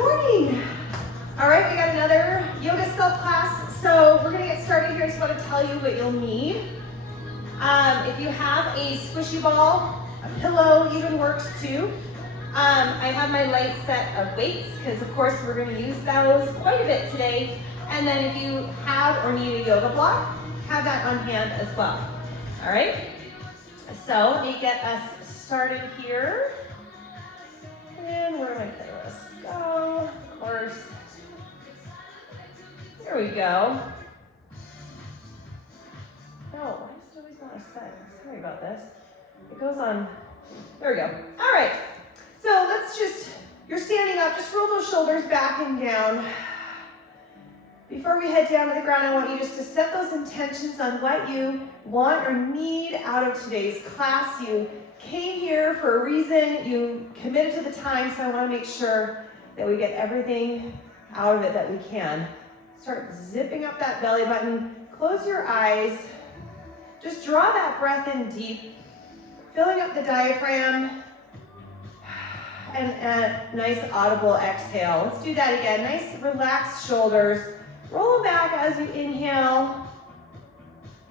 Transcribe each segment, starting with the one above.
morning. All right, we got another yoga sculpt class. So we're gonna get started here. I just want to tell you what you'll need. If you have a squishy ball, a pillow even works too. I have my light set of weights because of course we're gonna use those quite a bit today. And then if you have or need a yoga block, have that on hand as well. All right, so let me get us started here. And where am I going to go? Of course. There we go. No, why does it always want to set? Sorry about this. It goes on. There we go. All right. So let's just, you're standing up, just roll those shoulders back and down. Before we head down to the ground, I want you just to set those intentions on what you want or need out of today's class. You came here for a reason, you committed to the time, so I want to make sure that we get everything out of it that we can. Start zipping up that belly button, close your eyes, just draw that breath in deep, filling up the diaphragm, and a nice audible exhale. Let's do that again, nice relaxed shoulders, roll them back as you inhale,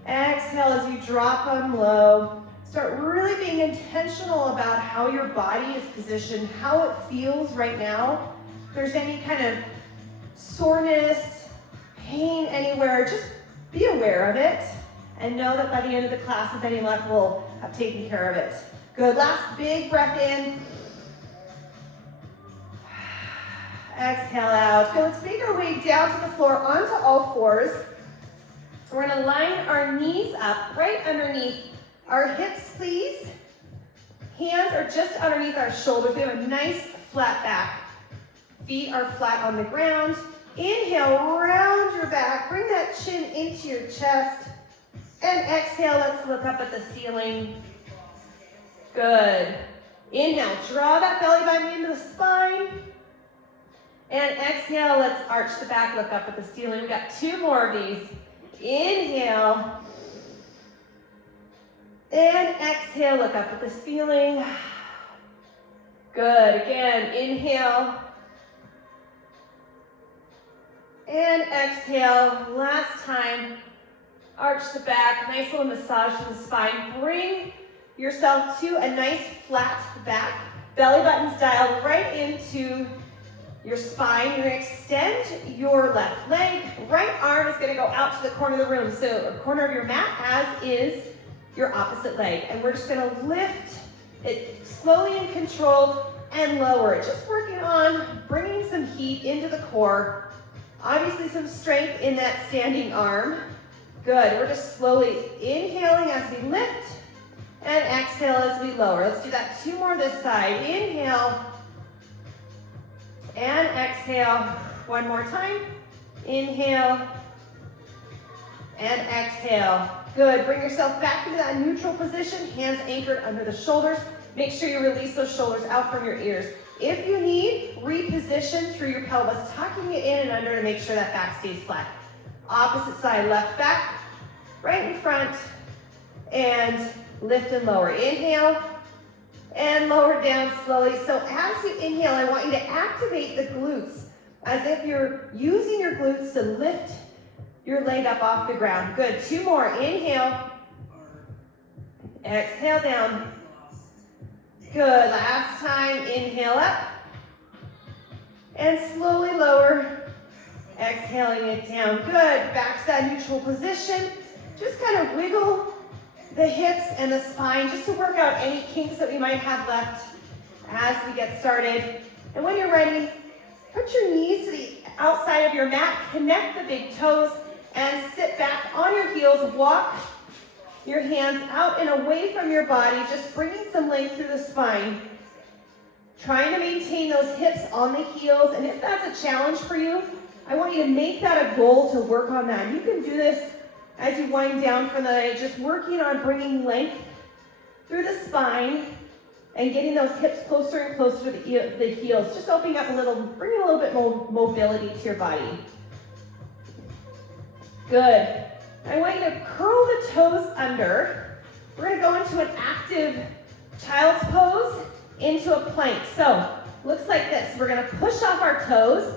exhale as you drop them low. Start really being intentional about how your body is positioned, how it feels right now. If there's any kind of soreness, pain anywhere, just be aware of it and know that by the end of the class, with any luck, we'll have taken care of it. Good, last big breath in. Exhale out. Good, let's make our way down to the floor onto all fours. So we're gonna line our knees up right underneath our hips, please. Hands are just underneath our shoulders. We have a nice flat back. Feet are flat on the ground. Inhale, round your back. Bring that chin into your chest. And exhale, let's look up at the ceiling. Good. Inhale, draw that belly button into the spine. And exhale, let's arch the back, look up at the ceiling. We got two more of these. Inhale. And exhale, look up at the ceiling. Good, again, inhale. And exhale, last time. Arch the back, nice little massage to the spine. Bring yourself to a nice flat back. Belly button's dialed right into your spine. You're gonna extend your left leg. Right arm is gonna go out to the corner of the room. So corner of your mat, as is your opposite leg. And we're just gonna lift it slowly and controlled and lower it. Just working on bringing some heat into the core. Obviously some strength in that standing arm. Good, we're just slowly inhaling as we lift and exhale as we lower. Let's do that two more this side. Inhale and exhale. One more time. Inhale and exhale. Good, bring yourself back into that neutral position, hands anchored under the shoulders. Make sure you release those shoulders out from your ears. If you need, reposition through your pelvis, tucking it in and under to make sure that back stays flat. Opposite side, left back, right in front, and lift and lower. Inhale, and lower down slowly. So as you inhale, I want you to activate the glutes as if you're using your glutes to lift your leg up off the ground. Good, two more. Inhale, exhale down. Good, last time, inhale up, and slowly lower, exhaling it down. Good, back to that neutral position. Just kind of wiggle the hips and the spine just to work out any kinks that we might have left as we get started. And when you're ready, put your knees to the outside of your mat, connect the big toes, and sit back on your heels. Walk your hands out and away from your body, just bringing some length through the spine. Trying to maintain those hips on the heels, and if that's a challenge for you, I want you to make that a goal to work on that. You can do this as you wind down for the night, just working on bringing length through the spine and getting those hips closer and closer to the heels. Just opening up a little, bringing a little bit more mobility to your body. Good. I want you to curl the toes under. We're gonna go into an active child's pose, into a plank. So looks like this. We're gonna push off our toes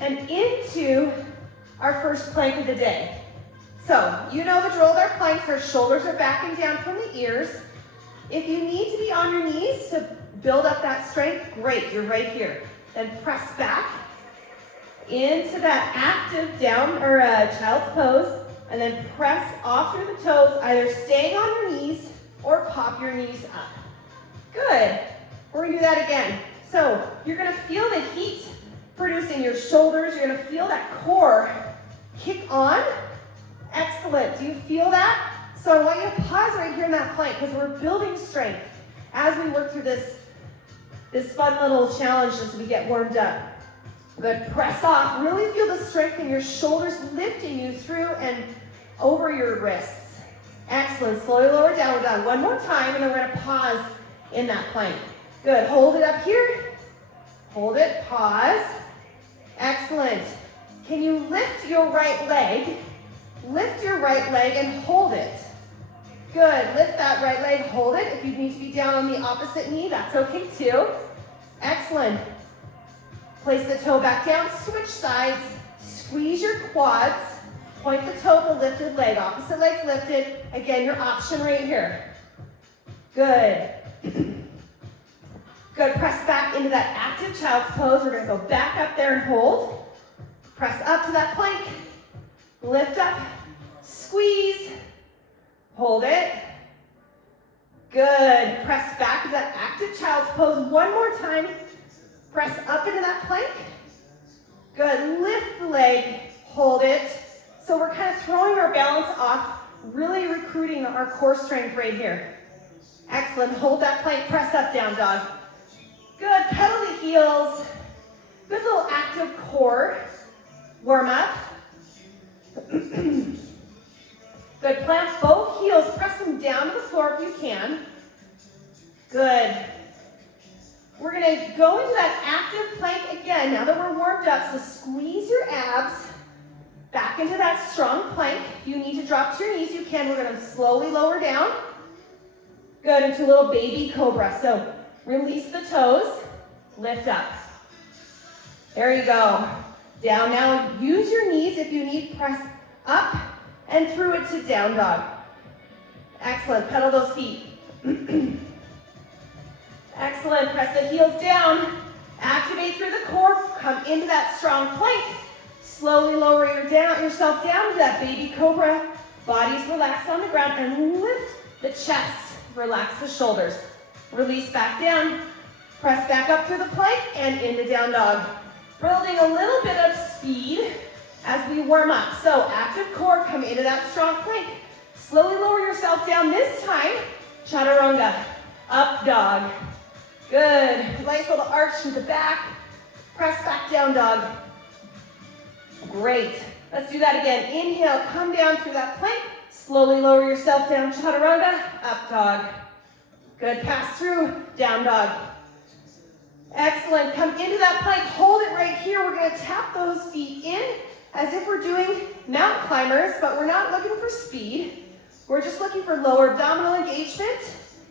and into our first plank of the day. So, you know the drill with our planks, our shoulders are backing down from the ears. If you need to be on your knees to build up that strength, great, you're right here. Then press back into that active down or child's pose, and then press off through the toes, either staying on your knees or pop your knees up. Good. We're gonna do that again. So you're gonna feel the heat producing your shoulders. You're gonna feel that core kick on. Excellent. Do you feel that? So I want you to pause right here in that plank because we're building strength as we work through this fun little challenge as we get warmed up. Good. Press off. Really feel the strength in your shoulders lifting you through and over your wrists. Excellent. Slowly lower down. We're done. One more time, and then we're going to pause in that plank. Good. Hold it up here. Hold it. Pause. Excellent. Can you lift your right leg? Lift your right leg and hold it. Good. Lift that right leg. Hold it. If you need to be down on the opposite knee, that's okay too. Excellent. Place the toe back down. Switch sides. Squeeze your quads. Point the toe to the lifted leg. Opposite leg's lifted. Again, your option right here. Good. Good. Press back into that active child's pose. We're going to go back up there and hold. Press up to that plank. Lift up. Squeeze. Hold it. Good. Press back to that active child's pose one more time. Press up into that plank. Good. Lift the leg. Hold it. So we're kind of throwing our balance off, really recruiting our core strength right here. Excellent. Hold that plank. Press up, down dog. Good. Pedal the heels. Good little active core. Warm up. Good. Plant both heels. Press them down to the floor if you can. Good. We're going to go into that active plank again now that we're warmed up. So squeeze your abs back into that strong plank. If you need to drop to your knees, you can. We're going to slowly lower down. Good. Into a little baby cobra. So release the toes. Lift up. There you go. Down now. Use your knees if you need. Press up and through it to down dog. Excellent. Pedal those feet. Excellent. Press the heels down. Activate through the core. Come into that strong plank. Slowly lower yourself down to that baby cobra. Bodies relaxed on the ground and lift the chest. Relax the shoulders. Release back down. Press back up through the plank and into down dog. Building a little bit of speed as we warm up. So active core, come into that strong plank. Slowly lower yourself down. This time, chaturanga, up dog. Good. Nice little arch to the back. Press back down dog. Great. Let's do that again. Inhale, come down through that plank. Slowly lower yourself down, chaturanga, up dog. Good. Pass through, down dog. Excellent. Come into that plank. Hold it right here. We're going to tap those feet in as if we're doing mountain climbers, but we're not looking for speed. We're just looking for lower abdominal engagement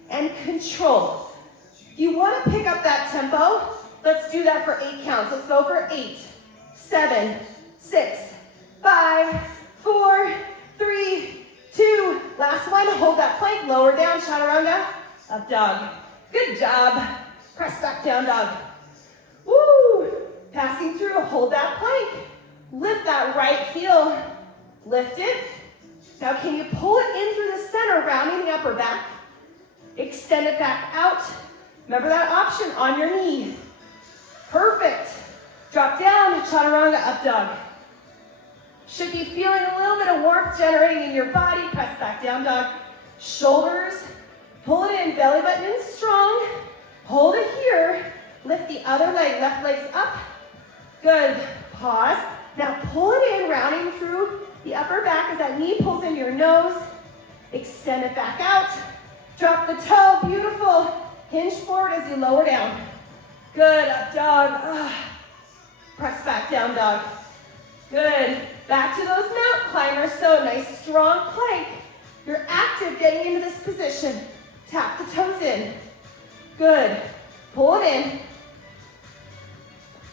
and control. If you want to pick up that tempo, let's do that for 8 counts. Let's go for 8, 7, 6, 5, 4, 3, 2. Last one. Hold that plank. Lower down, chaturanga, up dog. Good job. Press back down dog. Woo! Passing through. Hold that plank. Lift that right heel. Lift it. Now can you pull it in through the center, rounding the upper back? Extend it back out. Remember that option on your knee. Perfect. Drop down, chaturanga, up dog. Should be feeling a little bit of warmth generating in your body. Press back down dog. Shoulders, pull it in, belly button in strong. Hold it here. Lift the other leg, left leg's up. Good. Pause. Now pull it in, rounding through the upper back as that knee pulls into your nose. Extend it back out. Drop the toe. Beautiful. Hinge forward as you lower down. Good. Up dog. Press back down dog. Good. Back to those mountain climbers. So nice strong plank. You're active getting into this position. Tap the toes in. Good. Pull it in.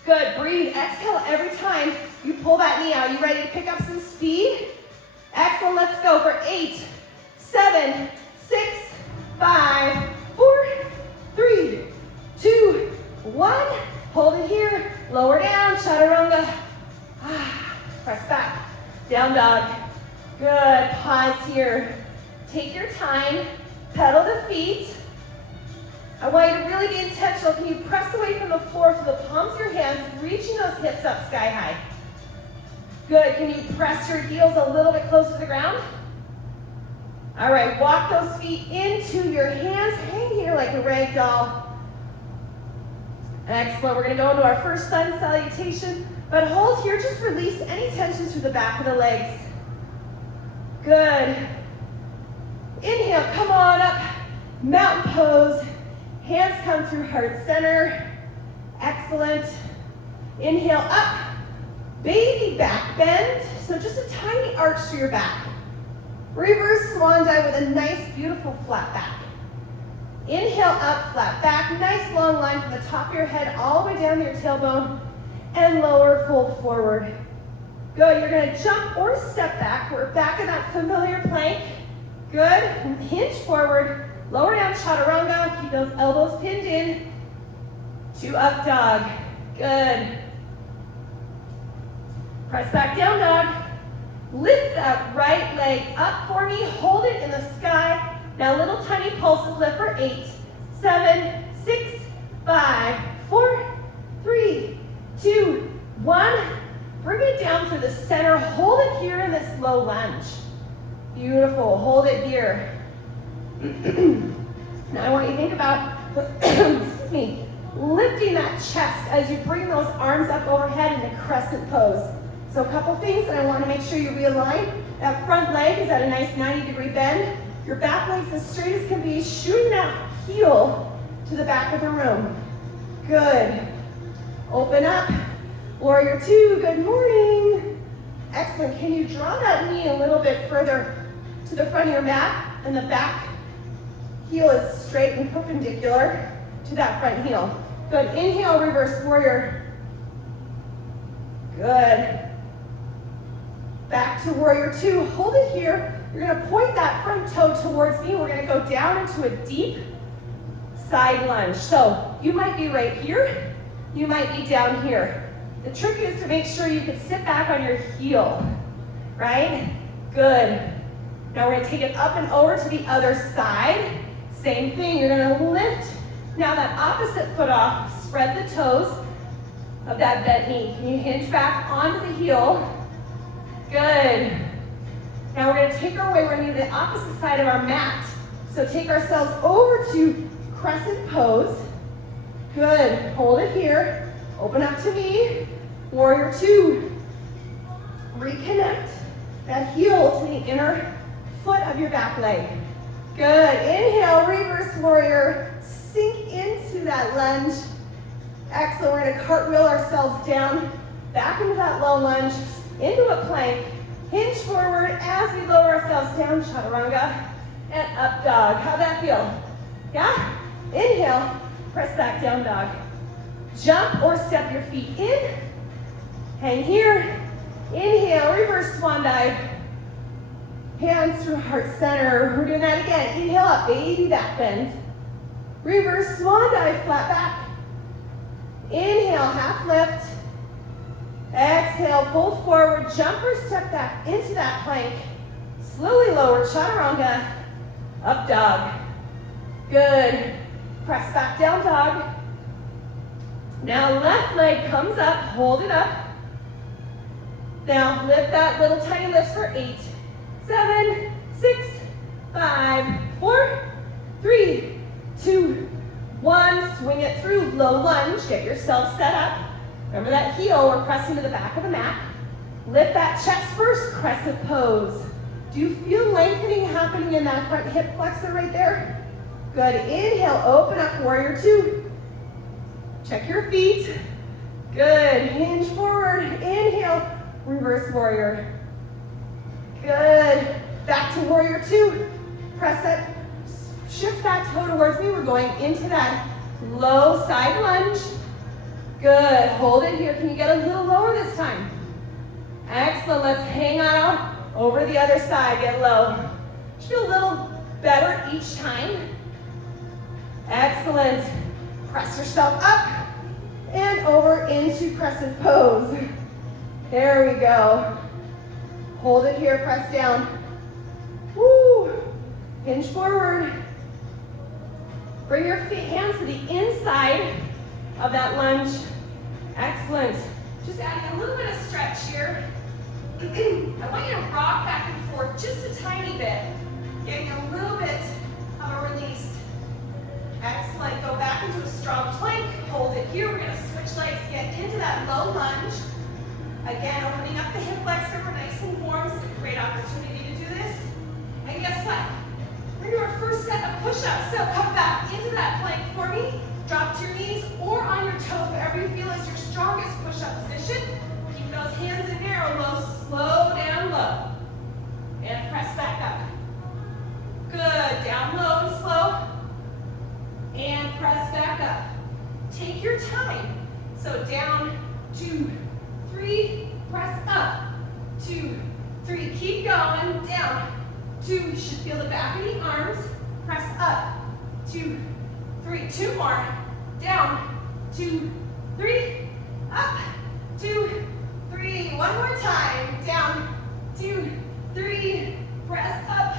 Good, breathe, exhale every time you pull that knee out. You ready to pick up some speed? Excellent, let's go for 8, 7, 6, 5, 4, 3, 2, 1. Hold it here, lower down, chaturanga. Press back, down dog. Good, pause here. Take your time, pedal the feet. I want you to really be intentional. Can you press away from the floor to the palms of your hands, reaching those hips up sky high? Good, can you press your heels a little bit closer to the ground? All right, walk those feet into your hands. Hang here like a rag doll. Excellent, we're gonna go into our first sun salutation, but hold here, just release any tension through the back of the legs. Good. Inhale, come on up, mountain pose. Hands come through heart center. Excellent. Inhale up, baby back bend. So just a tiny arch through your back. Reverse swan dive with a nice, beautiful flat back. Inhale up, flat back. Nice long line from the top of your head all the way down to your tailbone. And lower, fold forward. Good, you're gonna jump or step back. We're back in that familiar plank. Good, hinge forward. Lower down, chaturanga. Keep those elbows pinned in. To up dog. Good. Press back, down dog. Lift that right leg up for me. Hold it in the sky. Now little tiny pulses. Lift for 8, 7, 6, 5, 4, 3, 2, 1. Bring it down through the center. Hold it here in this low lunge. Beautiful. Hold it here. Now I want you to think about, excuse me, lifting that chest as you bring those arms up overhead in the crescent pose. So a couple things that I want to make sure you realign. That front leg is at a nice 90-degree bend. Your back leg's as straight as can be, shooting that heel to the back of the room. Good. Open up. Warrior 2, good morning. Excellent. Can you draw that knee a little bit further to the front of your mat, and the back heel is straight and perpendicular to that front heel. Good. Inhale, reverse warrior. Good. Back to warrior 2. Hold it here. You're going to point that front toe towards me. We're going to go down into a deep side lunge. So you might be right here. You might be down here. The trick is to make sure you can sit back on your heel, right? Good. Now we're going to take it up and over to the other side. Same thing, you're going to lift now that opposite foot off, spread the toes of that bent knee. Can you hinge back onto the heel? Good. Now we're going to take our way, we're going to do the opposite side of our mat. So take ourselves over to crescent pose. Good, hold it here. Open up to me. Warrior 2. Reconnect that heel to the inner foot of your back leg. Good. Inhale, reverse warrior. Sink into that lunge. Excellent. We're going to cartwheel ourselves down, back into that low lunge, into a plank. Hinge forward as we lower ourselves down, chaturanga, and up dog. How'd that feel? Yeah? Inhale, press back, down dog. Jump or step your feet in. Hang here. Inhale, reverse swan dive. Hands through heart center. We're doing that again. Inhale up, baby back bend. Reverse swan dive, flat back. Inhale, half lift. Exhale, fold forward, jump or step back into that plank. Slowly lower, chaturanga, up dog. Good. Press back, down dog. Now left leg comes up, hold it up. Now lift that little tiny lift for 8, 7, 6, 5, 4, 3, 2, 1. Swing it through, low lunge, get yourself set up. Remember that heel, we're pressing to the back of the mat. Lift that chest first, crescent pose. Do you feel lengthening happening in that front hip flexor right there? Good, inhale, open up, warrior 2. Check your feet. Good, hinge forward, inhale, reverse warrior. Good, back to warrior 2. Press it, shift that toe towards me. We're going into that low side lunge. Good, hold it here. Can you get a little lower this time? Excellent, let's hang on out over the other side, get low. Just feel a little better each time. Excellent. Press yourself up and over into crescent pose. There we go. Hold it here, press down. Woo! Hinge forward. Bring your hands to the inside of that lunge. Excellent. Just adding a little bit of stretch here. I want you to rock back and forth just a tiny bit. Getting a little bit of a release. Excellent. Go back into a strong plank. Hold it here. We're going to switch legs. Get into that low lunge. Again, opening up the hip flexor. We're nice and warm. It's a great opportunity to do this. And guess what? We're going to do our first set of push-ups. So come back into that plank for me. Drop to your knees or on your toes, whatever you feel is your strongest push-up position. Keep those hands in there, low, slow down low. And press back up. Good, down low and slow. And press back up. Take your time. So down, 2, 3, press up. 2, 3, keep going, down. 2, you should feel the back of the arms. Press up. 2, 3, 2 more. Down. 2, 3, up. 2, 3, one more time. Down. 2, 3, press up.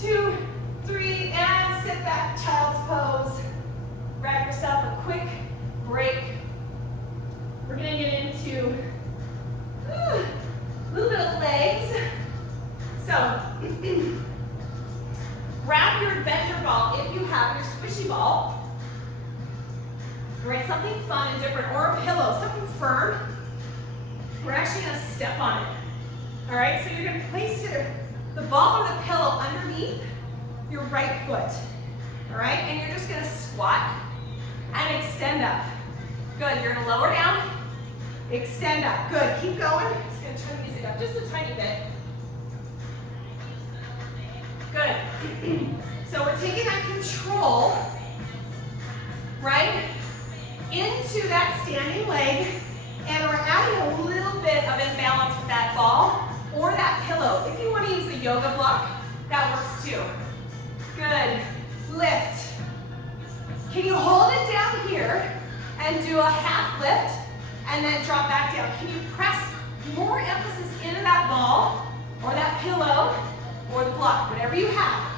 2, 3, and sit back, child's pose. Grab yourself a quick break. We're gonna get into a little bit of legs. So, grab your bender ball if you have your squishy ball. Grab something fun and different, or a pillow, something firm. We're actually gonna step on it. All right, so you're gonna place the ball or the pillow underneath your right foot. All right, and you're just gonna squat and extend up. Good, you're gonna lower down, extend up. Good, keep going. Just gonna turn the music up just a tiny bit. Good. So we're taking that control, right, into that standing leg, and we're adding a little bit of imbalance with that ball or that pillow. If you want to use the yoga block, that works too. Good. Lift. Can you hold it down here and do a half lift and then drop back down? Can you press more emphasis into that ball or that pillow or the block, whatever you have?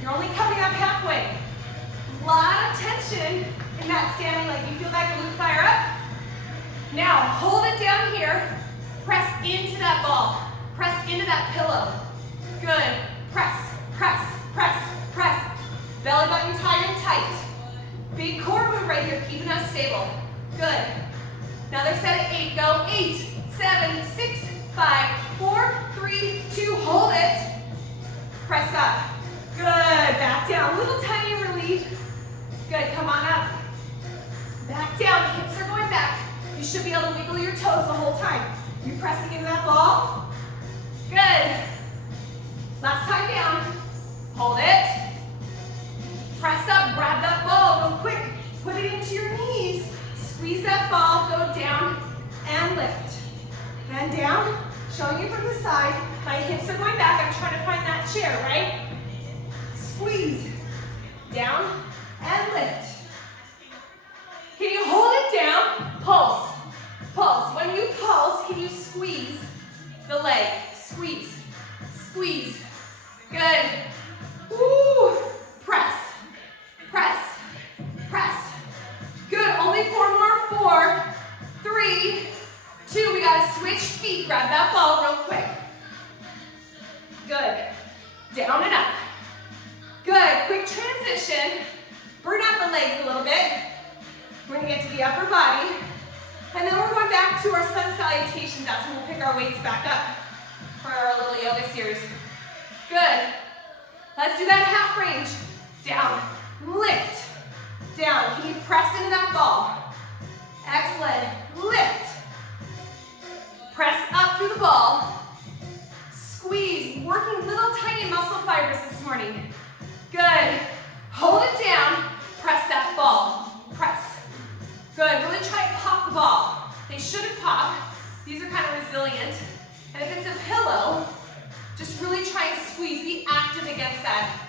You're only coming up halfway. A lot of tension in that standing leg. You feel that glute fire up? Now, hold it down here. Press into that ball. Press into that pillow. Good. Press, press, press, press. Belly button tight and tight. Big core move right here, keeping us stable. Good. Another set of 8. Go. 8, 7, 6, 5, 4, 3, 2. Hold it. Press up. Good. Back down. Little tiny relief. Good. Come on up. Back down. Hips are going back. You should be able to wiggle your toes the whole time. You're pressing into that ball. Good. Last time down. Hold it. Press up. Grab that ball. Go quick. Put it into your knees. Squeeze that ball. Go down and lift. And down. Showing you from the side. My hips are going back. I'm trying to find that chair, right? Squeeze. Down and lift. Can you hold it down? Pulse. Pulse. When you pulse, can you squeeze the leg? Squeeze. Squeeze. Good. Woo. Press. Press. Press. Good. Only 4 more. 4, 3, 2. We got to switch feet. Grab that ball real quick. Good. Down and up. Good. Quick transition. Burn out the legs a little bit. We're going to get to the upper body. And then we're going back to our sun salutations. That's when we'll pick our weights back up for our little yoga series. Good. Let's do that half range. Down. Lift. Down. Can you press into that ball? Excellent. Lift. Press up through the ball. Squeeze. Working little tiny muscle fibers this morning. Good. Hold it down. Press that ball. Press. Good. Really try to pop the ball. They shouldn't pop. These are kind of resilient. And if it's a pillow, just really try and squeeze. Be active against that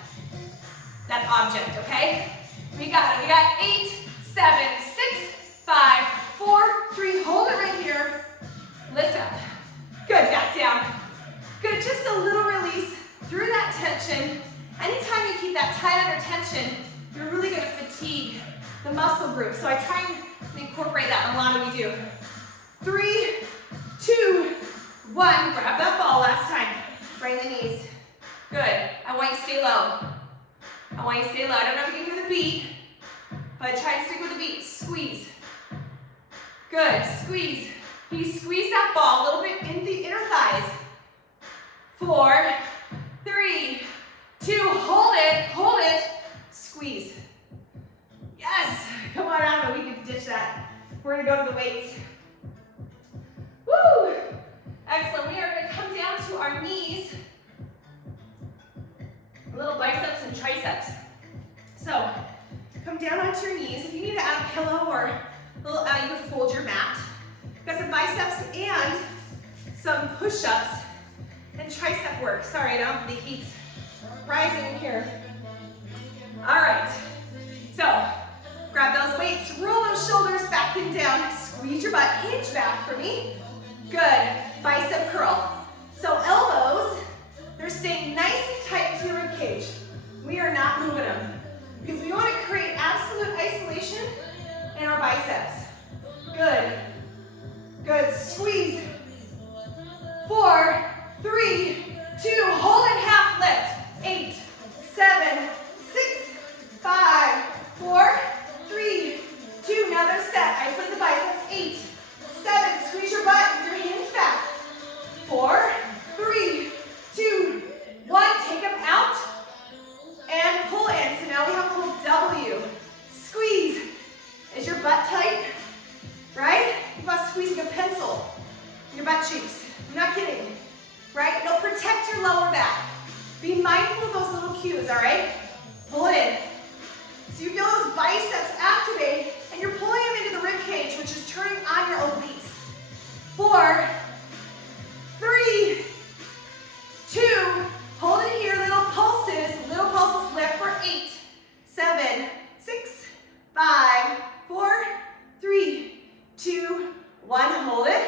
object, okay? We got it. We got 8, 7, 6, 5, 4, 3. Hold it right here. Lift up. Good, back down. Good, just a little release through that tension. Anytime you keep that tight under tension, you're really gonna fatigue the muscle group. So I try and incorporate that in a lot of we do. 3, 2, 1. Grab that ball last time. Bring the knees. Good. I want you to stay low. I want you to stay low. I don't know if you can hear the beat, but try and stick with the beat. Squeeze. Good. Squeeze. You squeeze that ball a little bit in the inner thighs. 4, 3, 2. Hold it. Hold it. Squeeze. Yes. Come on, Anna. We can ditch that. We're going to go to the weights. Woo. Excellent. We are going to come down to our knees. Little biceps and triceps. So, come down onto your knees. If you need to add a pillow or a little, you can fold your mat. Got some biceps and some push-ups and tricep work. Sorry, I don't, the heat's rising in here. All right. So, grab those weights, roll those shoulders back and down, squeeze your butt, hinge back for me. Good. Bicep curl. So elbows, they're staying nice and tight to the rib cage. We are not moving them because we want to create absolute isolation in our biceps. Good. Good. Squeeze. 4, 3, 2. Hold it, half lift. 8, 7, 6, 5, 4, 3, 2. Another set. Isolate the biceps. 8, 7. Squeeze your butt. Your hinge back. 4, 3, 2, 1. Take them out and pull in. So now we have a little W. Squeeze. Is your butt tight? Right? You must squeezing a pencil in your butt cheeks. I'm not kidding. Right? It'll protect your lower back. Be mindful of those little cues, all right? Pull it in. So you feel those biceps activate and you're pulling them into the rib cage, which is turning on your obliques. 4, 3, 2, hold it here, little pulses lift for 8, 7, 6, 5, 4, 3, 2, 1, hold it.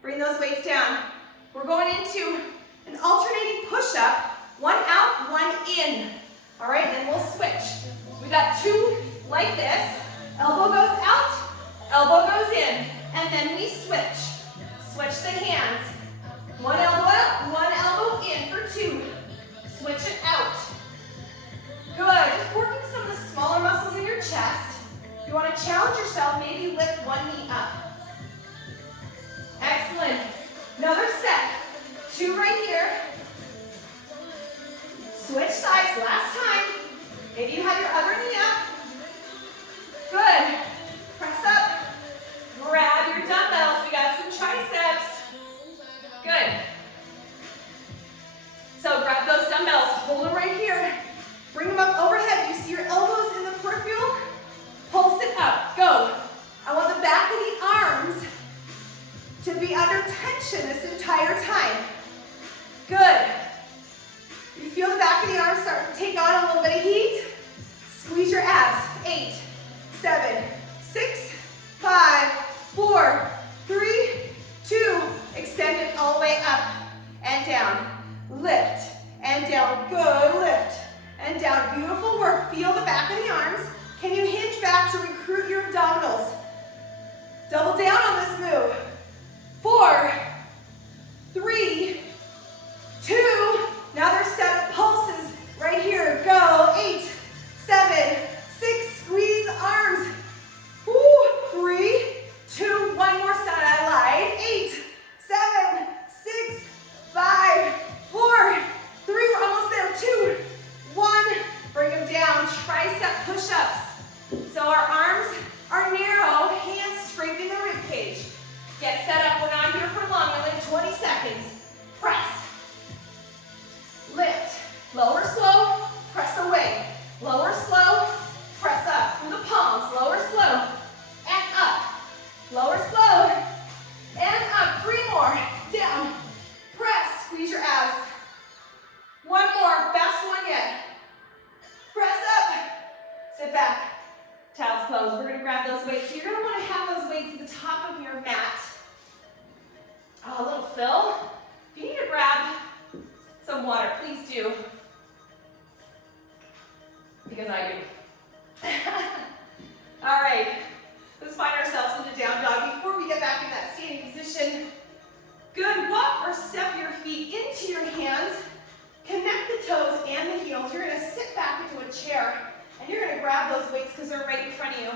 Bring those weights down. We're going into an alternating push-up, 1 out, 1 in. All right, and then we'll switch. We got 2 like this. Elbow goes out, elbow goes in, and then we switch. Switch the hands. 1 elbow out, 1 elbow in for 2. Switch it out. Good. Just working some of the smaller muscles in your chest. If you want to challenge yourself, maybe lift 1 knee up. Excellent. Another set. 2 right here. Switch sides last time. Maybe you have your other knee up. Good. Press up. Grab your dumbbells. We got some triceps. Good. So grab those dumbbells. Hold them right here. Bring them up overhead. You see your elbows in the peripheral? Pulse it up. Go. I want the back of the arms to be under tension this entire time. Good. You feel the back of the arms start to take on a little bit of heat? Squeeze your abs. 8, 7, 6, 5, 4, 3, 2. Extend it all the way up and down. Lift and down. Good. Lift and down. Beautiful work. Feel the back of the arms. Can you hinge back to recruit your abdominals? Double down on this move. 4, 3, 2. Another set of pulses right here. Go. 8, 7, 6. Squeeze the arms. 3, 2. One more set. I lied. 8, 7, 6, 5, 4, 3. We're almost there. 2, 1. Bring them down. Tricep push-ups. So our arms are narrow, hands scraping the rib cage. position. Good, walk or step your feet into your hands. Connect the toes and the heels. You're gonna sit back into a chair and you're gonna grab those weights because they're right in front of you.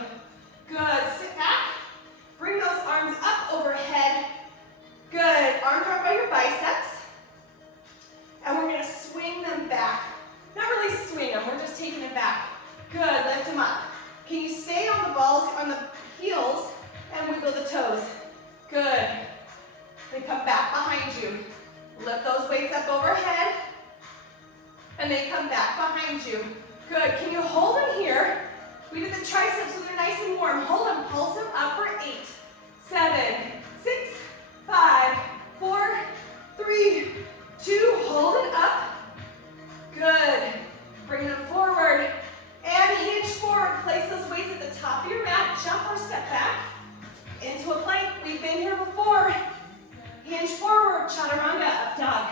Good, sit back. Bring those arms up overhead. Good, arms up by your biceps. And we're gonna swing them back. Not really swing them, we're just taking it back. Good, lift them up. Can you stay on the balls, on the heels, and wiggle the toes? Good. They come back behind you. Lift those weights up overhead, and they come back behind you. Good, can you hold them here? We did the triceps so they're nice and warm. Hold them, pulse them up for 8, 7, 6, 5, 4, 3, 2, hold it up. Good. Bring them forward and hinge forward. Place those weights at the top of your mat. Jump or step back into a plank. We've been here before. Hinge forward, chaturanga, up dog.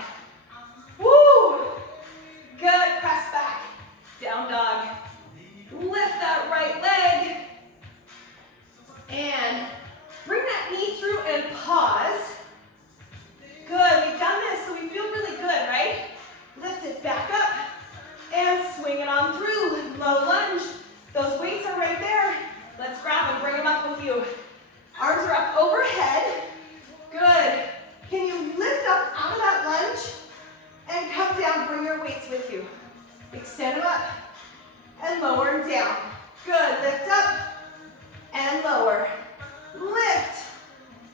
Woo! Good, press back, down dog. Lift that right leg. And bring that knee through and pause. Good, we've done this, so we feel really good, right? Lift it back up and swing it on through. Low lunge. Those weights are right there. Let's grab them, bring them up with you. Arms are up overhead. Good. Can you lift up out of that lunge and come down, bring your weights with you. Extend them up and lower them down. Good, lift up and lower. Lift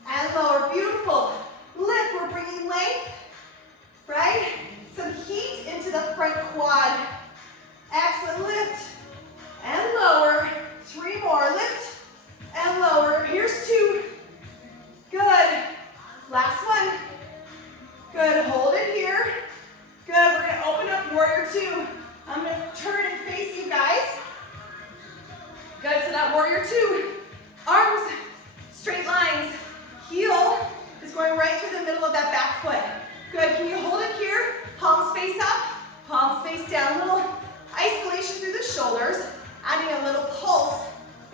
and lower, beautiful. Lift, we're bringing length, right? Some heat into the front quad. Excellent, lift and lower. 3 more, lift and lower. Here's 2. Good. Last one. Good, hold it here. Good, we're gonna open up warrior 2. I'm gonna turn and face you guys. Good, so that warrior 2. Arms, straight lines. Heel is going right through the middle of that back foot. Good, can you hold it here? Palms face up, palms face down. Little isolation through the shoulders, adding a little pulse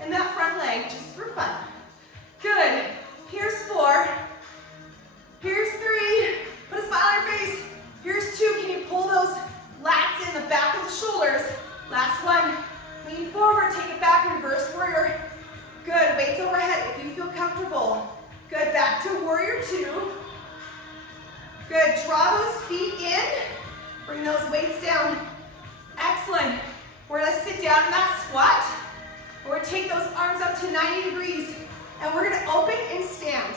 in that front leg just for fun. Good, here's 4. Here's 3. Put a smile on your face. Here's 2. Can you pull those lats in the back of the shoulders? Last one. Lean forward, take it back, reverse warrior. Good, weights overhead if you feel comfortable. Good, back to warrior 2. Good, draw those feet in. Bring those weights down. Excellent. We're gonna sit down in that squat. We're gonna take those arms up to 90 degrees. And we're gonna open and stand.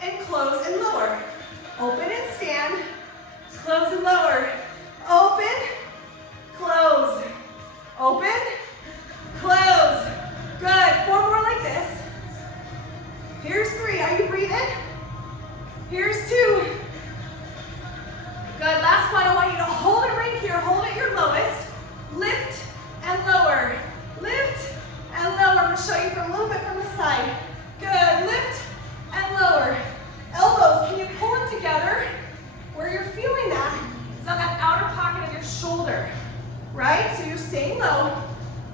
And close and lower. Open and stand. Close and lower. Open, close. Open, close. Good, 4 more like this. Here's 3, are you breathing? Here's 2. Good, last one, I want you to hold it right here. Hold at your lowest. Lift and lower. Lift and lower. I'm gonna show you from a little bit from the side. Good, lift and lower. Elbows, can you pull them together? Where you're feeling that is on that outer pocket of your shoulder, right? So you're staying low.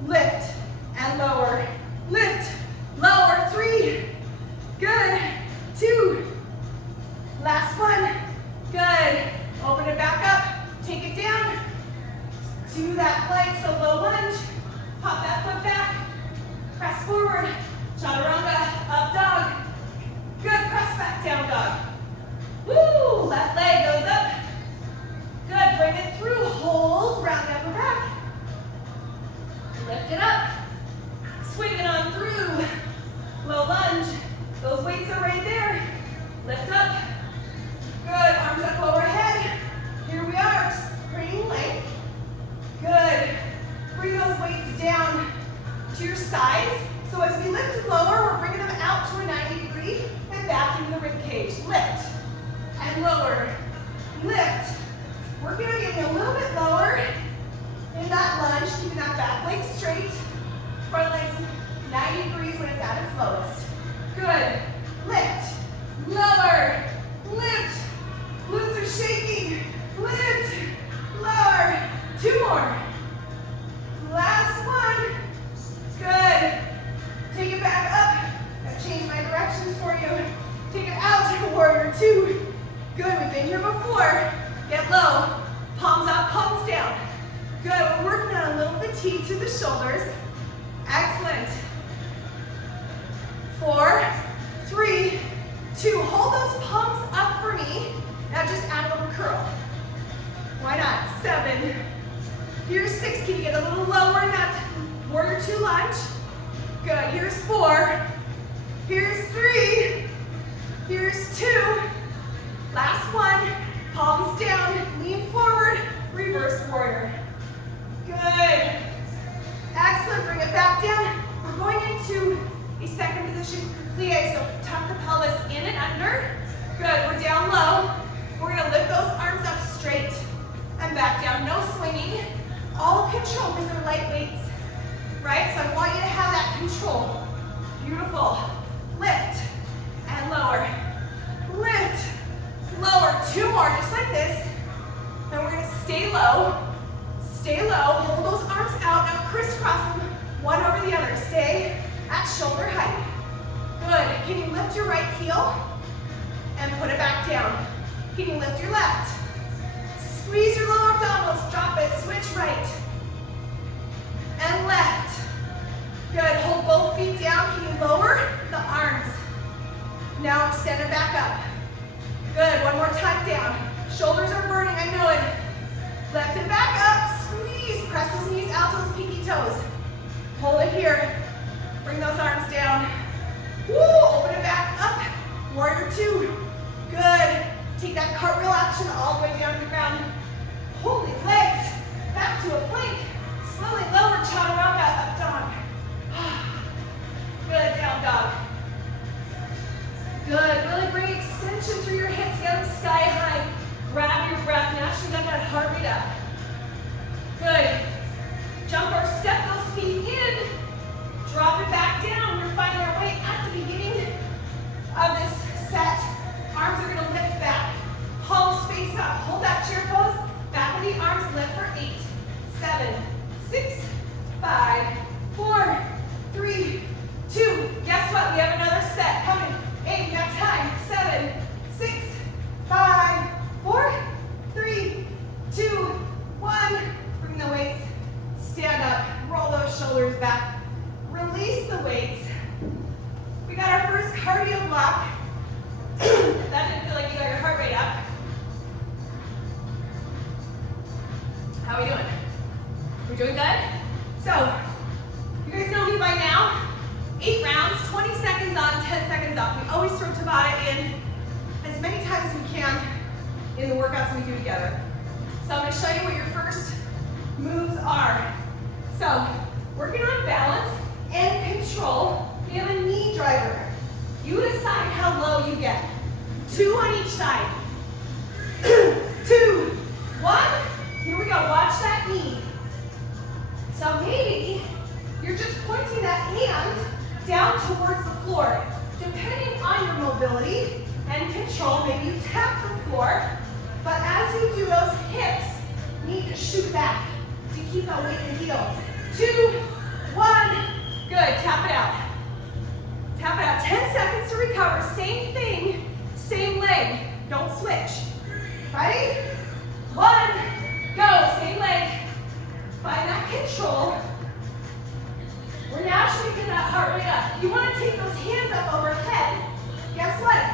Lift and lower. Lift, lower. 3. Good. 2. Last one. Good. Open it back up. Take it down. Do that plank, so low lunge. Pop that foot back. Press forward. Chaturanga, up dog. Good, press back down dog. Woo, left leg goes up. Good, bring it through, hold, round the upper back. Lift it up, swing it on through. Low lunge, those weights are right there. Lift up. Good, arms up overhead. Here we are, bringing length. Good, bring those weights down to your sides. So as we lift and lower, we're bringing them out to a 90 degree and back into the rib cage. Lift and lower. Lift. We're going to get a little bit lower in that lunge, keeping that back leg straight. Front leg's 90 degrees when it's at its lowest. Good. Lift. Lower. Lift. Glutes are shaking. Lift. Lower. 2 more. Last one. Good. Take it back up. I've changed my directions for you. Take it out to warrior been here before. Get low, palms up, palms down. Good, we're working on a little fatigue through the shoulders. Excellent. 4, 3, 2, hold those palms up for me. Now just add a little curl. Why not? 7, here's 6, can you get a little lower in that warrior 2 lunge? Good, here's 4, here's 3, here's 2, last one, palms down, lean forward, reverse warrior. Good, excellent, bring it back down. We're going into a second position plie, so tuck the pelvis in and under. Good, we're down low. We're gonna lift those arms up straight and back down, no swinging. All control because they're light weights, right? So I want you to have that control. Beautiful. Lift and lower. Lift, lower. 2 more, just like this. Then we're gonna stay low. Stay low, hold those arms out. Now crisscross them, one over the other. Stay at shoulder height. Good. Can you lift your right heel and put it back down? Can you lift your left? Squeeze your lower abdominals, drop it, switch right and left. Good, hold both feet down. Can you lower the arms? Now extend it back up. Good, one more time down. Shoulders are burning, I know it. Lift it back up, squeeze, press those knees out to those pinky toes. Hold it here, bring those arms down. Woo, open it back up, warrior 2. Good, take that cartwheel action all the way down to the ground. Holy legs, back to a plank. Slowly lower, chaturanga, up dog. Good, down dog. Good, really bring extension through your hips, get them sky high. Grab your breath, naturally get that heart rate up. Good, jump or step those feet in. Drop it back down. We're finding our way at the beginning of this set. Arms are gonna lift back. Palms face up, hold that chair pose. Back of the arms lift for 8, 7, 6, 5, 4, 3, 2. Guess what? We have another set coming. 8, we got time. 7, 6, 5, 4, 3, 2, 1. Bring the weights. Stand up. Roll those shoulders back. Release the weights. We got our first cardio block. That didn't feel like you got your heart rate up. How are we doing? We're doing good? So, you guys know me by now. 8 rounds, 20 seconds on, 10 seconds off. We always throw Tabata in as many times as we can in the workouts we do together. So I'm going to show you what your first moves are. So, working on balance and control. We have a knee driver. You decide how low you get. 2 on each side. 2, 1. Here we go. Watch that knee. So maybe you're just pointing that hand down towards the floor. Depending on your mobility and control, maybe you tap the floor. But as you do, those hips need to shoot back to keep that weight in the heel. 2, 1. Good. Tap it out. Tap it out. 10 seconds to recover. Same thing, same leg. Don't switch. Ready? 1. Go. Same leg. Find that control. We're naturally getting that heart rate up. You want to take those hands up overhead. Guess what?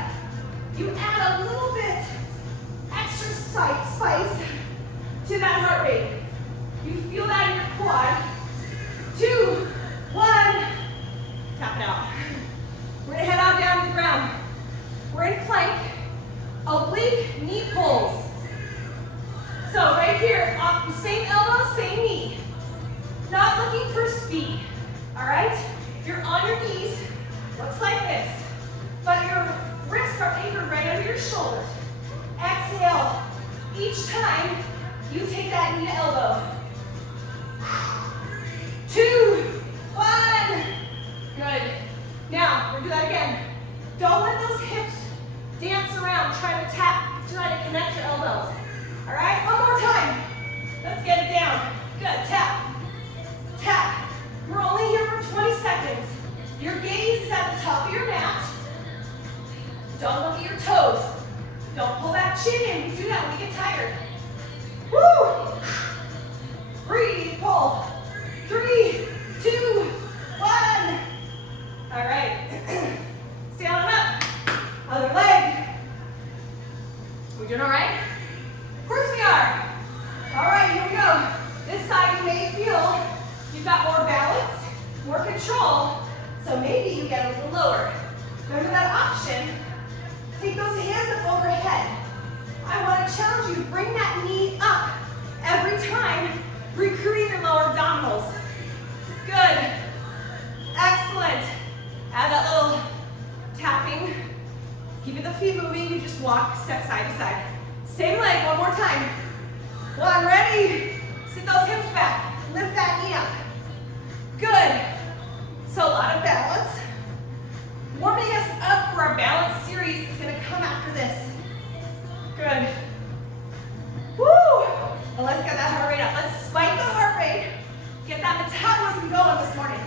You add a little bit extra spice to that heart rate. You feel that in your quad. 2, 1. Tap it out. We're going to head on down to the ground. We're in plank. Oblique knee pulls. So right here, same elbow, same knee. Not looking for speed, all right? You're on your knees, looks like this, but your wrists are anchored right under your shoulders. Exhale. Each time, you take that knee to elbow. 2, 1. Good. Now, we'll do that again. Don't let those hips dance around, try to connect your elbows. All right, one more time. Let's get it down. Good, tap, tap. We're only here for 20 seconds. Your gaze is at the top of your mat. Don't look at your toes. Don't pull that chin in. We do that when we get tired. Woo! Breathe, pull. 3, 2, 1. All right. Stay on up. Other leg. We doing all right? Of course we are. All right, here we go. This side you may feel you've got more balance, more control, so maybe you get a little lower. Remember that option. Take those hands up overhead. I want to challenge you, bring that knee up every time, recruiting your lower abdominals. Good. Excellent. Add that little tapping. Keep the feet moving. You just walk, step side to side. Same leg, one more time. 1, ready. Sit those hips back. Lift that knee up. Good. So a lot of balance. Warming us up for our balance series is going to come after this. Good. Woo! Well, let's get that heart rate up. Let's spike the heart rate. Get that metabolism going this morning.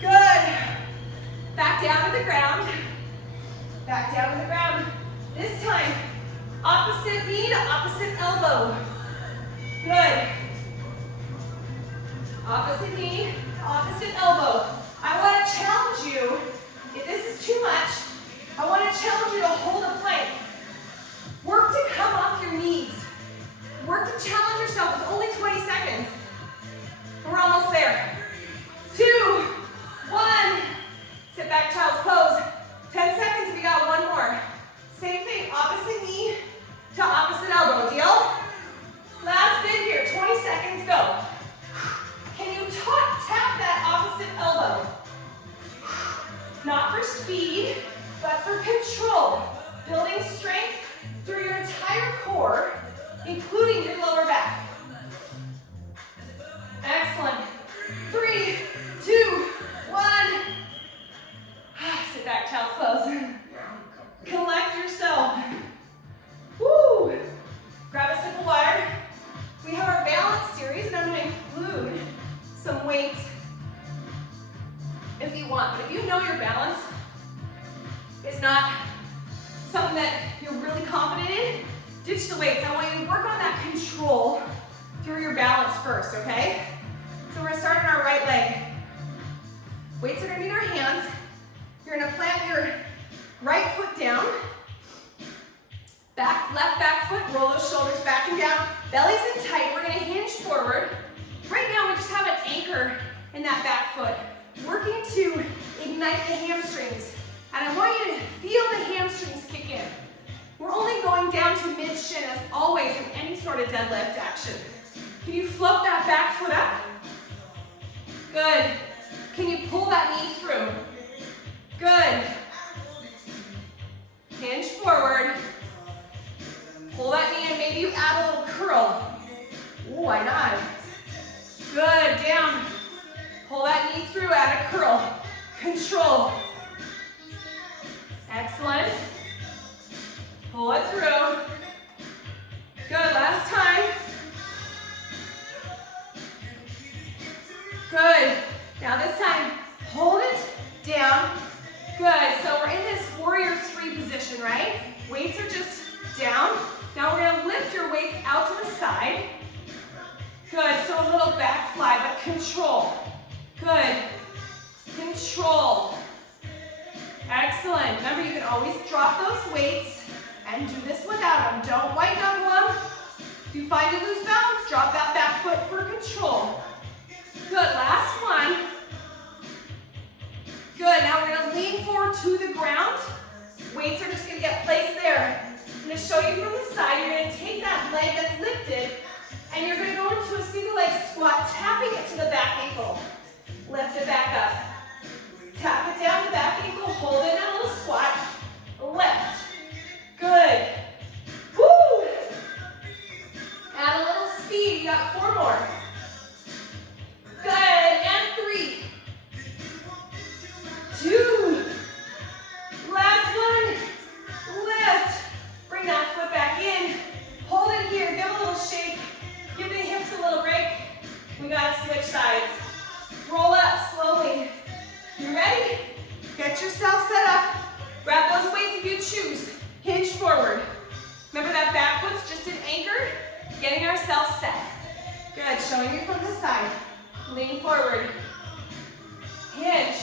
Good. Back down to the ground. Back down to the ground. This time, opposite knee to opposite elbow. Good. Opposite knee, opposite elbow. I want to challenge you, if this is too much, I want to challenge you to hold a plank. Work to come off your knees. Work to challenge yourself. It's only 20 seconds. We're almost there. 2, 1. Sit back, child's pose. 10 seconds, we got one more. Same thing, opposite knee to opposite elbow. Deal? Last bit here, 20 seconds, go. Can you tap that opposite elbow? Not for speed, but for control. Building strength through your entire core, including your lower back. Excellent. 3, 2, 1. Sit back, child's pose. Collect yourself. Woo! Grab a sip of water. We have our balance series, and I'm going to include some weights if you want. But if you know your balance is not something that you're really confident in, ditch the weights. I want you to work on that control through your balance first, okay? So we're going to start on our right leg. Weights are going to be in our hands. You're going to plant your right foot down. Left back foot, roll those shoulders back and down. Belly's in tight, we're gonna hinge forward. Right now, we just have an anchor in that back foot, working to ignite the hamstrings. And I want you to feel the hamstrings kick in. We're only going down to mid-shin as always in any sort of deadlift action. Can you float that back foot up? Good. Can you pull that knee through? Good. Hinge forward. Pull that knee in, maybe you add a little curl. Ooh, why not? Good, down. Pull that knee through, add a curl. Control. Excellent. Pull it through. Good, last time. Good. Now this time, hold it down. Good, so we're in this warrior 3 position, right? Weights are just down. Now we're gonna lift your weights out to the side. Good, so a little back fly, but control. Good, control. Excellent, remember you can always drop those weights and do this without them. Don't white knuckle them. If you find you lose balance, drop that back foot for control. Good, last one. Good, now we're gonna lean forward to the ground. Weights are just gonna get placed there. I'm going to show you from the side. You're going to take that leg that's lifted and you're going to go into a single leg squat, tapping it to the back ankle. Lift it back up. Tap it down to the back ankle, hold it in a little squat. Lift. Good. Woo! Add a little speed. You got 4 more. Good. And 3. 2. Last one. Lift. Bring that foot back Hinge forward. Remember that back foot's just an anchor, getting ourselves set. Good, showing you from the side. Lean forward. Hinge.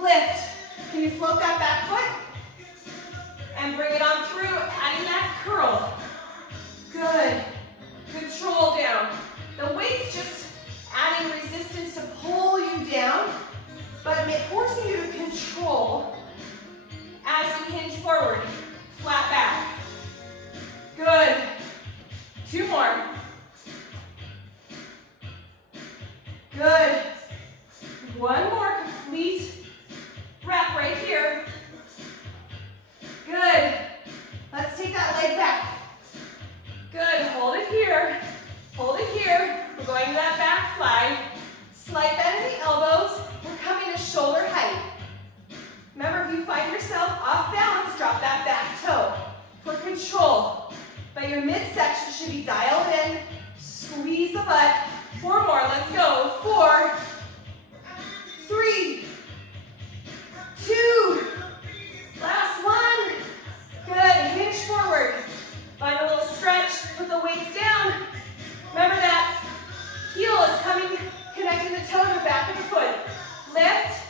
Lift. Can you float that back foot? And bring it on through, adding that curl. Good. Control down. The weight's just adding resistance to pull you down, but forcing you to control as you hinge forward. Flat back. Good. 2 more. Good. 1 more complete rep right here. Good. Let's take that leg back. Good. Hold it here. Hold it here. We're going to that back fly. Slight bend in the elbows. We're coming to shoulder height. Remember, if you find yourself off balance, drop that back toe for control. But your midsection should be dialed in. Squeeze the butt. 4 more. Let's go. 4, 3, 2. Last one. Good. Hinge forward. Find a little stretch. Put the weights down. Remember that heel is coming, connecting the toe to the back of the foot. Lift.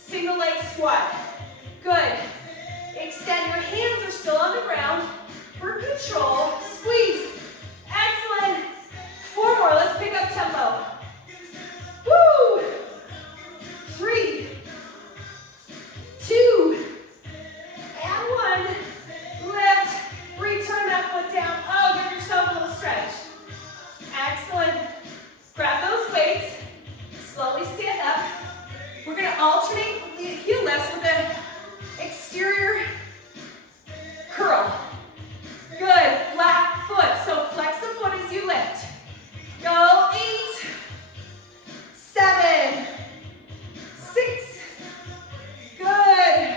Single leg squat. Good. Extend. Your hands are still on the ground. For control. Squeeze. Excellent. 4 more. Let's pick up tempo. Woo. 3, 2, and 1. Lift. Return that foot down. Oh, give yourself a little stretch. Excellent. Grab those weights. Slowly stand up. We're going to alternate heel lifts with an exterior curl. Good. Flat foot. So flex the foot as you lift. Go. 8, 7, 6. Good.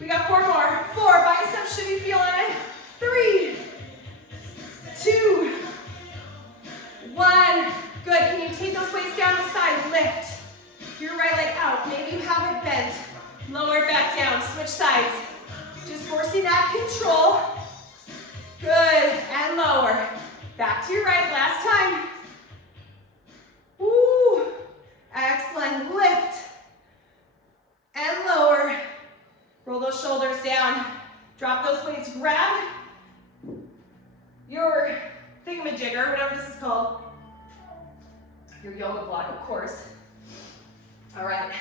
We got 4 more. 4. Biceps should be feeling it. 3, 2, 1. Good. Can you take those weights down the side? Lift. Your right leg out. Maybe you have it bent. Lower it back down. Switch sides. Just forcing that control. Good. And lower. Back to your right. Last time. Woo. Excellent. Lift. And lower. Roll those shoulders down. Drop those weights. Grab your thingamajigger, whatever this is called. Your yoga block, of course. All right.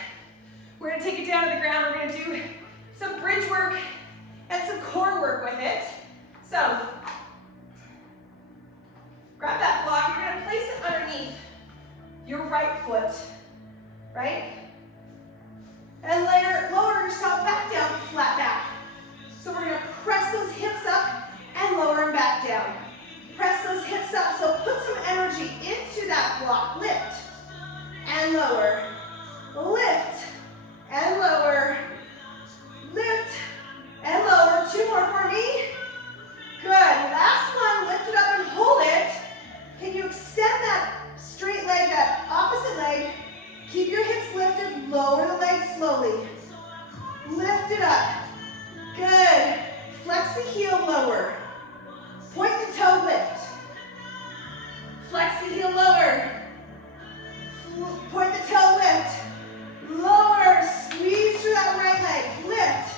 We're going to take it down to the ground. We're going to do some bridge work and some core work with it. So, grab that block. You're going to place it underneath your right foot, right? And lower yourself back down, flat back. So we're going to press those hips up and lower them back down. Press those hips up. So put some energy into that block. Lift and lower. Lift and lower. Lift and lower. 2 more for me. Good. Last one. Lift it up and hold it. Can you extend that straight leg, that opposite leg? Keep your hips lifted. Lower the leg slowly. Lift it up. Good. Flex the heel, lower. Point the toe, lift. Flex the heel, lower. Point the toe, lift. Lower. Squeeze through that right leg. Lift.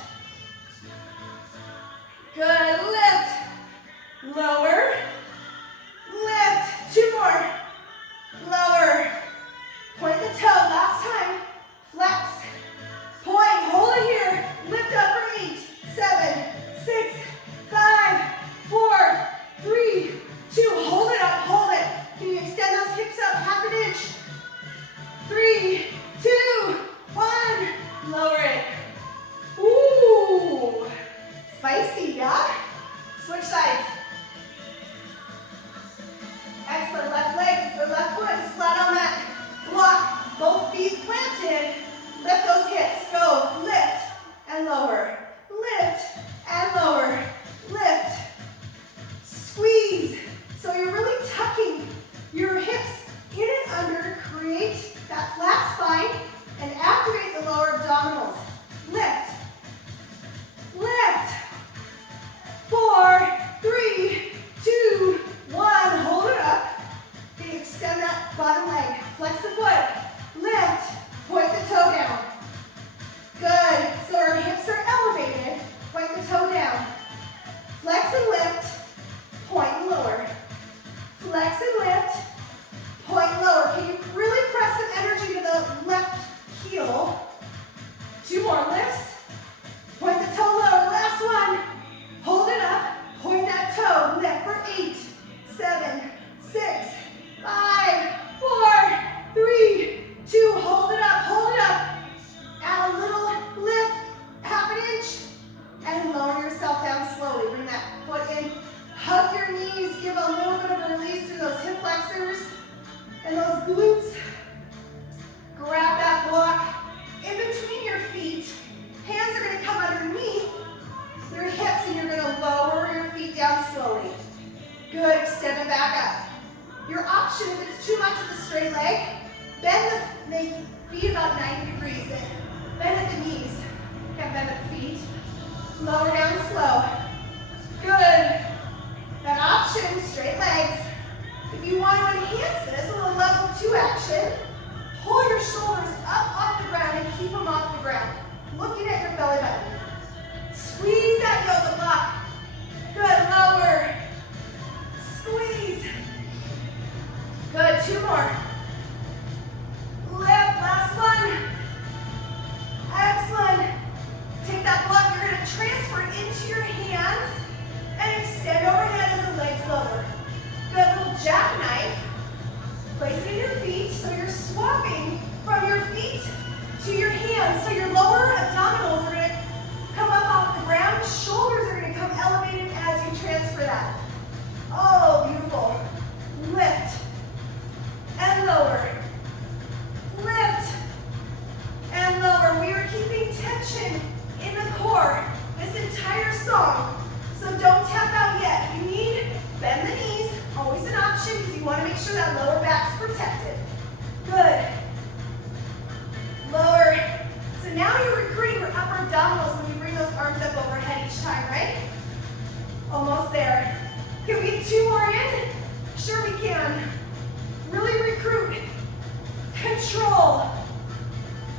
Good. Lift. Lower. Lift. 2 more. Lower. Point the toe. Last time. Flex. Point. Hold it here. Lift up for 8, 7, 6, 5, 4, 3, 2. Hold it up. Hold it. Can you extend those hips up half an inch? 3, 2, 1. Lower it. Ooh. Spicy, yeah? Switch sides. Excellent. Left leg, or left foot is flat on that block. Both feet planted. Lift those hips. Go. Lift and lower. Lift and lower. Lift. Squeeze. So you're really tucking your hips in and under to create that flat spine and activate the lower abdominals. Lift. Lift. yourself down slowly. Bring that foot in. Hug your knees. Give a little bit of a release through those hip flexors and those glutes. Grab that block in between your feet. Hands are going to come underneath your hips and you're going to lower your feet down slowly. Good, extend it back up. Your option, if it's too much with a straight leg, bend the feet about 90 degrees. Bend at the knees. Can't bend at the feet. Lower down slow. Good. That option, straight legs. If you want to enhance this, a little level 2 action, pull your shoulders up off the ground and keep them off the ground. Looking at your belly button. Squeeze that yoga block. Good, lower. Squeeze. Good, 2 more. Lift, last one. Excellent. Take that block, you're going to transfer it into your hands and extend overhead as the legs lower. Good, little jackknife. Place it in your feet so you're swapping from your feet to your hands. So your lower abdominals are going to come up off the ground. Shoulders are going to come elevated as you transfer that. Oh, beautiful. Lift and lower. Lift and lower. We are keeping tension in the core this entire song. So don't tap out yet. If you need, bend the knees. Always an option because you want to make sure that lower back's protected. Good. Lower. So now you're recruiting your upper abdominals when you bring those arms up overhead each time, right? Almost there. Can we get 2 more in? Sure we can. Really recruit. Control.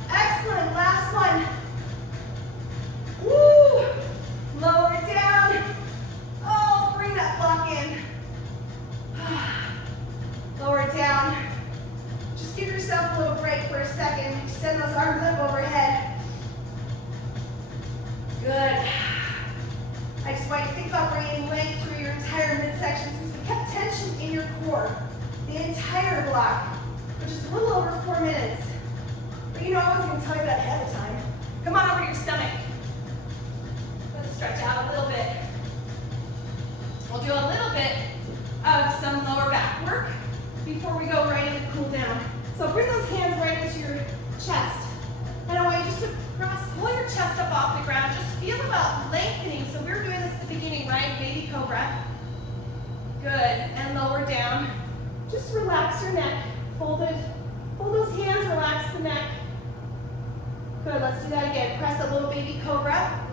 Excellent. Last one. Woo! Lower it down. Oh, bring that block in. Lower it down. Just give yourself a little break for a second. Extend those arms up overhead. Good. I just want you to think about bringing length through your entire midsection since we kept tension in your core. The entire block, which is a little over 4 minutes. But you know, I wasn't going to tell you that ahead of time. Come on over to your stomach. Let's stretch out a little bit. We'll do a little bit of some lower back work before we go right into cool down. So bring those hands right into your chest. And I want you just to pull your chest up off the ground. Just feel about lengthening. So we were doing this at the beginning, right? Baby cobra. Good. And lower down. Just relax your neck. Fold it. Hold those hands. Relax the neck. Good. Let's do that again. Press a little baby cobra.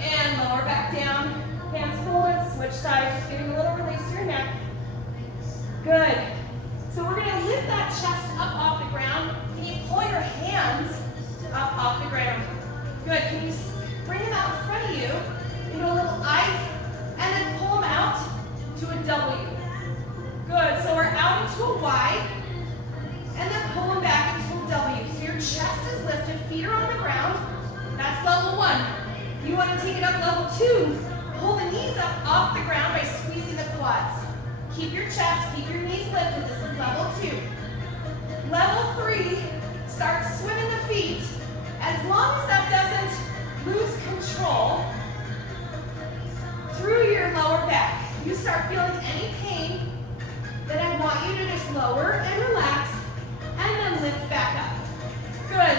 And lower back down. Hands folded. Switch sides. Just giving a little release to your neck. Good. So we're going to lift that chest up off the ground. Can you pull your hands up off the ground? Good. Can you bring them out in front of you into a little I, and then pull them out to a W. Good. So we're out into a Y, and then pull them back into a W. So your chest is lifted, feet are on the ground. That's level 1. You want to take it up level 2. Pull the knees up off the ground by squeezing the quads. Keep your chest, keep your knees lifted. This is level 2. Level 3, start swimming the feet. As long as that doesn't lose control through your lower back. You start feeling any pain, then I want you to just lower and relax and then lift back up. Good.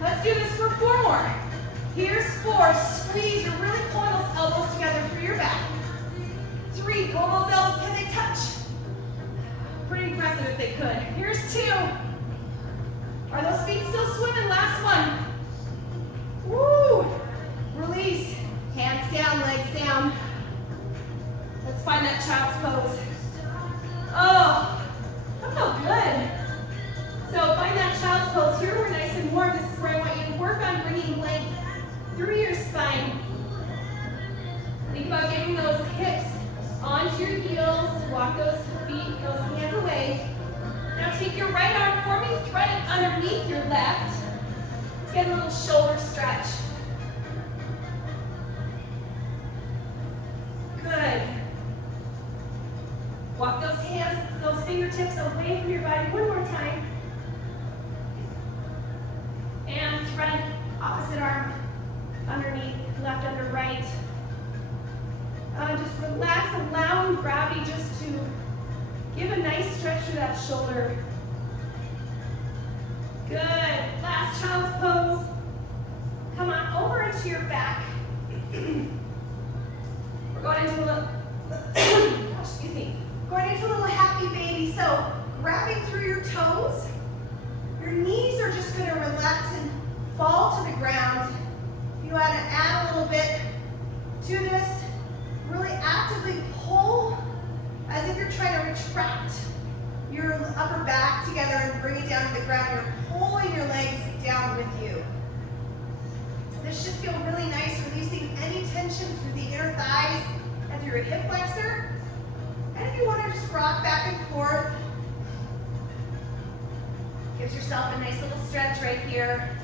Let's do this for 4 more. Here's 4. Squeeze. You're really pulling those elbows together through your back. 3. Pull those elbows. Can they touch? Pretty aggressive if they could. Here's 2. Are those feet still swimming? Last one. Woo! Release. Hands down, legs down. Let's find that child's pose. Oh, that felt good. So find that child's pose. Here we're nice and warm. This is where I want you to work on bringing length through your spine. Think about getting those hips onto your heels. Walk those feet, those hands away. Now take your right arm for me, thread it underneath your left. Let's get a little shoulder stretch. Good. Walk those hands, those fingertips away from your body one more time. And thread opposite arm underneath. underneath, left under right. Just relax, allowing gravity just to give a nice stretch to that shoulder. Good. Last child's pose. Come on over into your back. We're going into a little, excuse me, going into a little happy baby. So grabbing through your toes, your knees are just going to relax and fall to the ground. If you want to add a little bit to this, really actively pull as if you're trying to retract your upper back together and bring it down to the ground. You're pulling your legs down with you. This should feel really nice, releasing any tension through the inner thighs and through your hip flexor. And if you want to just rock back and forth, gives yourself a nice little stretch right here.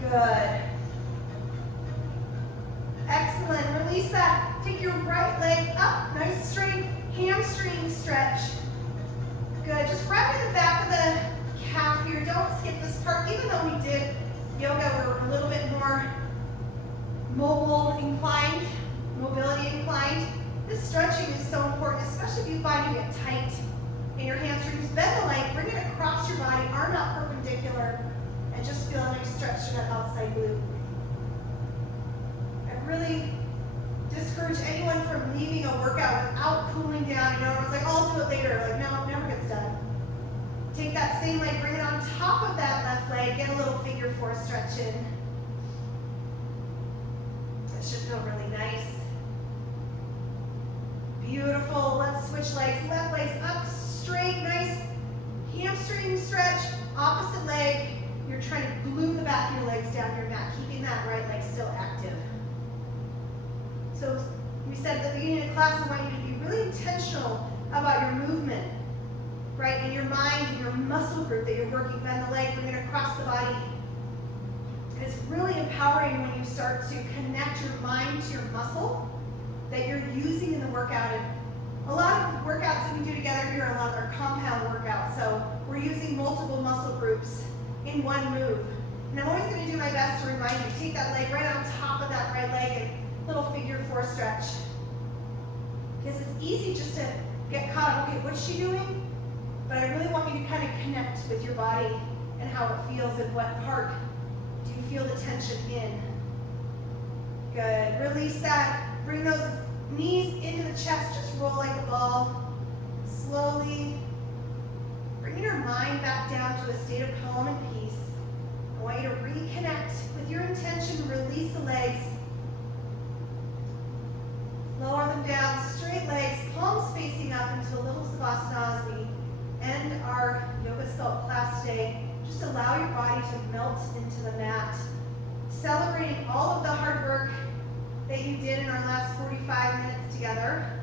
Good. Excellent. Release that. Take your right leg up. Nice straight hamstring stretch. Good. Just wrapping the back of the calf here. Don't skip this part. Even though we did yoga, we're a little bit more mobile inclined, mobility inclined. This stretching is so important, especially if you find you get tight in your hamstrings. Bend the leg, bring it across your body, arm out perpendicular, and just feel a nice stretch to that outside glute. I really discourage anyone from leaving a workout without cooling down. You know, everyone's like, I'll do it later. Like, no, it never gets done. Take that same leg, bring it on top of that left leg, get a little figure four stretch in. That should feel really nice. Beautiful. Let's switch legs. Left leg's up, straight, nice hamstring stretch. Opposite leg, you're trying to glue the back of your legs down your mat, keeping that right leg still active. So we said at the beginning of the class, we want you to be really intentional about your movement, right? In your mind, in your muscle group that you're working. Bend the leg, bring it across the body. And it's really empowering when you start to connect your mind to your muscle that you're using in the workout. And a lot of workouts that we do together here are compound workouts. So we're using multiple muscle groups in one move. And I'm always going to do my best to remind you, take that leg right on top of that right leg and little figure four stretch. Because it's easy just to get caught up, okay, what's she doing? But I really want you to kind of connect with your body and how it feels and what part do you feel the tension in. Good. Release that. Bring those knees into the chest. Just roll like a ball. Slowly. Bringing your mind back down to a state of calm and peace. I want you to reconnect with your intention. Release the legs. Lower them down. Straight legs. Palms facing up into a little savasana as we end our yoga sculpt class today. Just allow your body to melt into the mat. Celebrating all of the hard work that you did in our last 45 minutes together,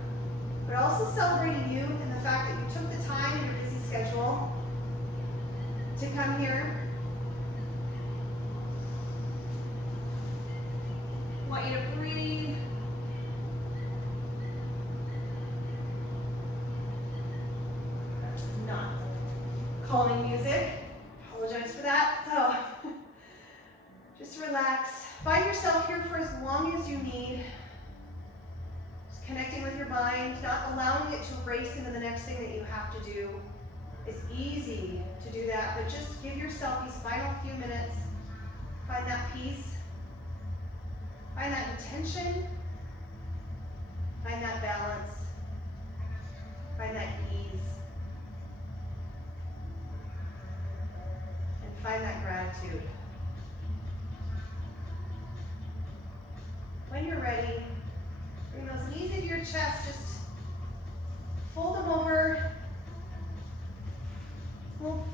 but also celebrating you and the fact that you took the time in your busy schedule to come here. I want you to breathe. Not calming music. Apologize for that. So just relax. Find yourself here for as long as you need. Just connecting with your mind, not allowing it to race into the next thing that you have to do. It's easy to do that, but just give yourself these final few minutes. Find that peace. Find that intention. Find that balance. Find that ease. And find that gratitude. When you're ready, bring those knees into your chest, just fold them over. We'll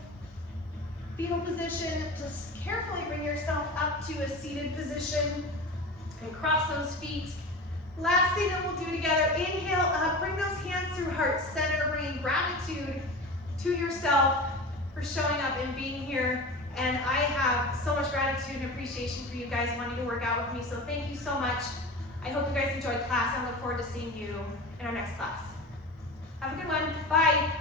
fetal position, just carefully bring yourself up to a seated position and cross those feet. Last thing that we'll do together, inhale up, bring those hands through heart center, bringing gratitude to yourself for showing up and being here. And I have so much gratitude and appreciation for you guys wanting to work out with me, so thank you so much. I hope you guys enjoyed class. I look forward to seeing you in our next class. Have a good one. Bye.